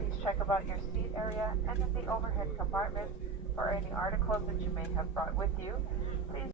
please check about your seat area and in the overhead compartment for any articles that you may have brought with you. Please